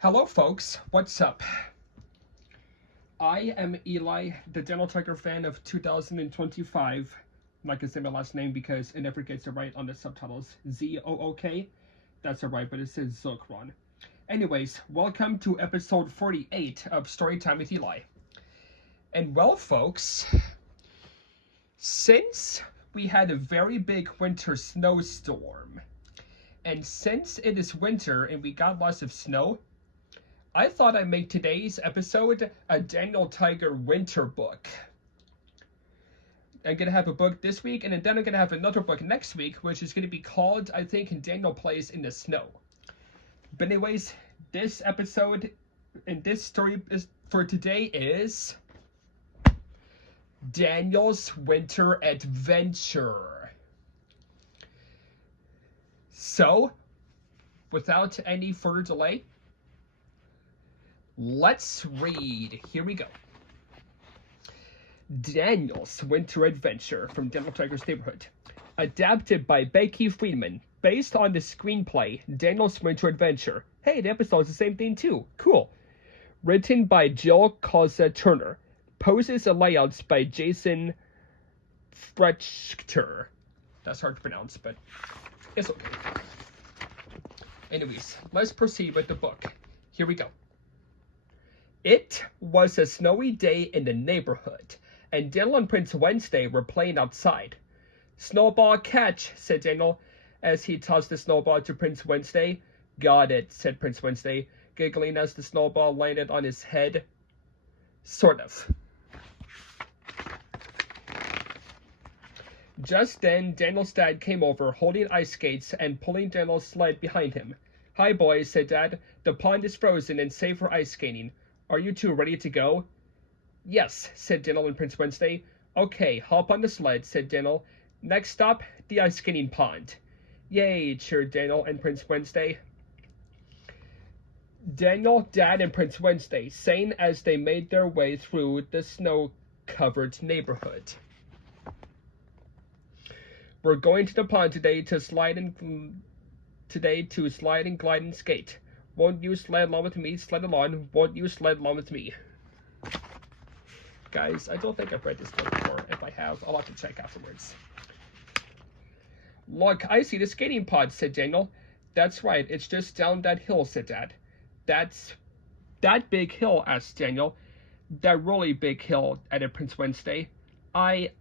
Hello folks, what's up? I am Eli, the Dental Tiger fan of 2025. I'm not gonna say my last name because it never gets it right on the subtitles. Z-O-O-K? That's alright, but it says Zokron. Anyways, welcome to episode 48 of Storytime with Eli. And well folks, since we had a very big winter snowstorm, and since it is winter and we got lots of snow, I thought I'd make today's episode a Daniel Tiger winter book. I'm going to have a book this week, and then I'm going to have another book next week, which is going to be called, I think, Daniel Plays in the Snow. But anyways, this episode and this story for today is Daniel's Winter Adventure. So, without any further delay, let's read. Here we go. Daniel's Winter Adventure from Daniel Tiger's Neighborhood. Adapted by Becky Friedman. Based on the screenplay, Daniel's Winter Adventure. Hey, the episode's the same thing too. Cool. Written by Jill Causa Turner. Poses and layouts by Jason Frechter. That's hard to pronounce, but it's okay. Anyways, let's proceed with the book. Here we go. It was a snowy day in the neighborhood, and Daniel and Prince Wednesday were playing outside. "Snowball catch," said Daniel, as he tossed the snowball to Prince Wednesday. "Got it," said Prince Wednesday, giggling as the snowball landed on his head. Sort of. Just then, Daniel's dad came over, holding ice skates and pulling Daniel's sled behind him. "Hi, boys," said Dad. "The pond is frozen and safe for ice skating. Are you two ready to go?" "Yes," said Daniel and Prince Wednesday. "Okay, hop on the sled," said Daniel. "Next stop, the ice skating pond." "Yay," cheered Daniel and Prince Wednesday. Daniel, Dad, and Prince Wednesday sang as they made their way through the snow-covered neighborhood. "We're going to the pond today to slide and glide and skate. Won't you sled along with me? Sled along. Won't you sled along with me?" Guys, I don't think I've read this book before. If I have, I'll have to check afterwards. "Look, I see the skating pod," said Daniel. "That's right, it's just down that hill," said Dad. "That's that big hill?" asked Daniel. "That really big hill," added Prince Wednesday. I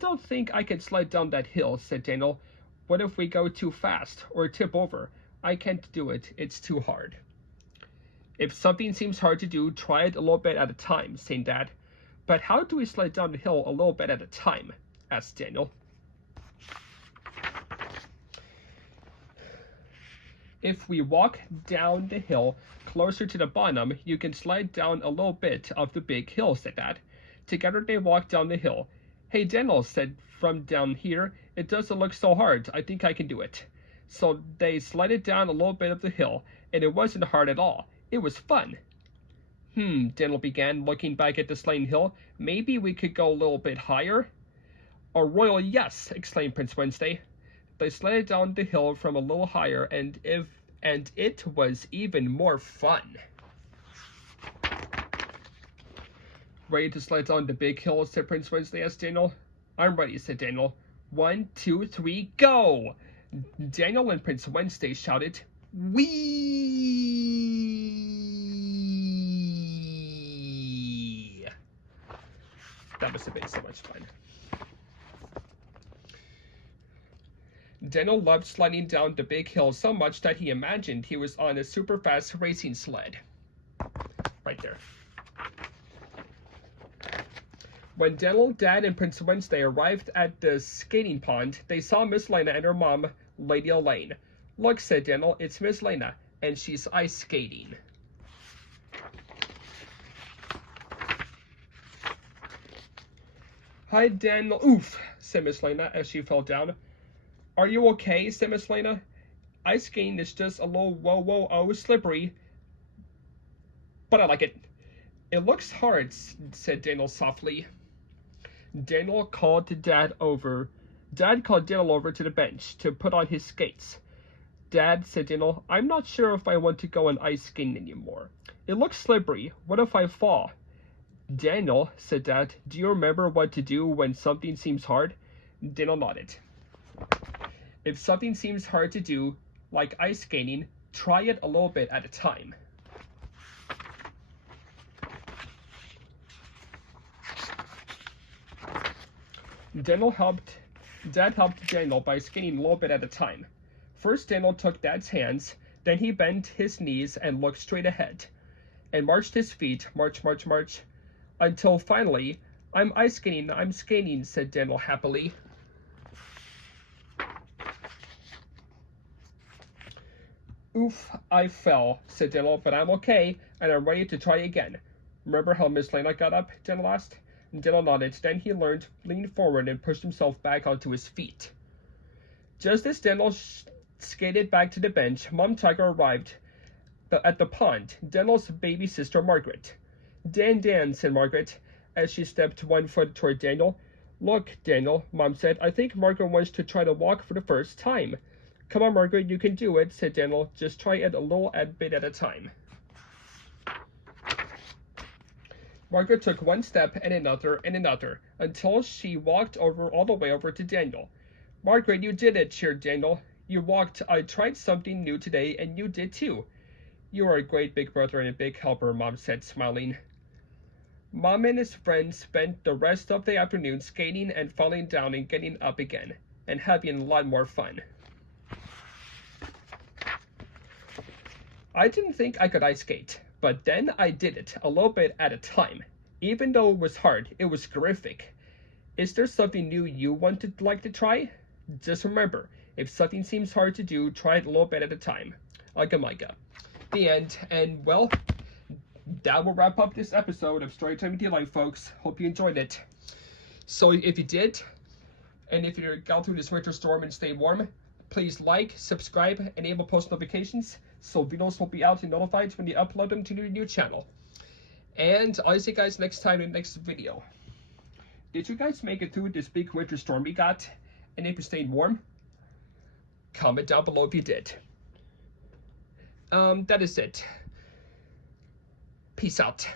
don't think I can slide down that hill," said Daniel. "What if we go too fast or tip over? I can't do it. It's too hard." "If something seems hard to do, try it a little bit at a time," said Dad. "But how do we slide down the hill a little bit at a time?" asked Daniel. "If we walk down the hill closer to the bottom, you can slide down a little bit of the big hill," said Dad. Together they walked down the hill. "Hey, Daniel," said from down here, "it doesn't look so hard. I think I can do it." So they slided down a little bit of the hill, and it wasn't hard at all. It was fun. Daniel began, looking back at the sliding hill. "Maybe we could go a little bit higher?" "A royal yes!" exclaimed Prince Wednesday. They slid down the hill from a little higher, and it was even more fun. "Ready to slide down the big hill?" said Prince Wednesday, asked Daniel. "I'm ready," said Daniel. 1, 2, 3, go! Daniel and Prince Wednesday shouted, "Whee!" That must have been so much fun. Daniel loved sliding down the big hill so much that he imagined he was on a super fast racing sled. Right there. When Daniel, Dad, and Prince Wednesday arrived at the skating pond, they saw Miss Lena and her mom, Lady Elaine. "Look," said Daniel, "it's Miss Lena, and she's ice skating." "Hi, Daniel." "Oof," said Miss Lena as she fell down. "Are you okay?" said Miss Lena. "Ice skating is just a little whoa, slippery, but I like it." "It looks hard," said Daniel softly. Dad called Daniel over to the bench to put on his skates. Dad, said Daniel, I'm not sure if I want to go on ice skating anymore. It looks slippery. What if I fall? Daniel, said Dad, do you remember what to do when something seems hard? Daniel nodded. If something seems hard to do, like ice skating, try it a little bit at a time. Dad helped Daniel by skating a little bit at a time. First, Daniel took Dad's hands, then he bent his knees and looked straight ahead, and marched his feet, march, march, march, until finally, I'm skating, said Daniel happily. Oof, I fell, said Daniel, but I'm okay, and I'm ready to try again. Remember how Miss Lena got up? Daniel asked. Daniel nodded. Then he leaned forward and pushed himself back onto his feet. Just as Daniel skated back to the bench, Mom Tiger arrived at the pond, Daniel's baby sister Margaret. Dan, said Margaret, as she stepped 1 foot toward Daniel. Look, Daniel, Mom said, I think Margaret wants to try to walk for the first time. Come on, Margaret, you can do it, said Daniel. Just try it a little bit at a time. Margaret took one step and another, until she walked all the way over to Daniel. Margaret, you did it, cheered Daniel. You walked. I tried something new today, and you did too. You are a great big brother and a big helper, Mom said, smiling. Mom and his friends spent the rest of the afternoon skating and falling down and getting up again, and having a lot more fun. I didn't think I could ice skate, but then I did it, a little bit at a time. Even though it was hard, it was terrific. Is there something new you like to try? Just remember, if something seems hard to do, try it a little bit at a time. Micah. The end. And, well, that will wrap up this episode of Storytime with Delight, folks. Hope you enjoyed it. So if you did, and if you're going through this winter storm and stay warm, please like, subscribe, enable post notifications, so videos will be out and notified when you upload them to your new channel. And I'll see you guys next time in the next video. Did you guys make it through this big winter storm we got? And if you stayed warm? Comment down below if you did. That is it. Peace out.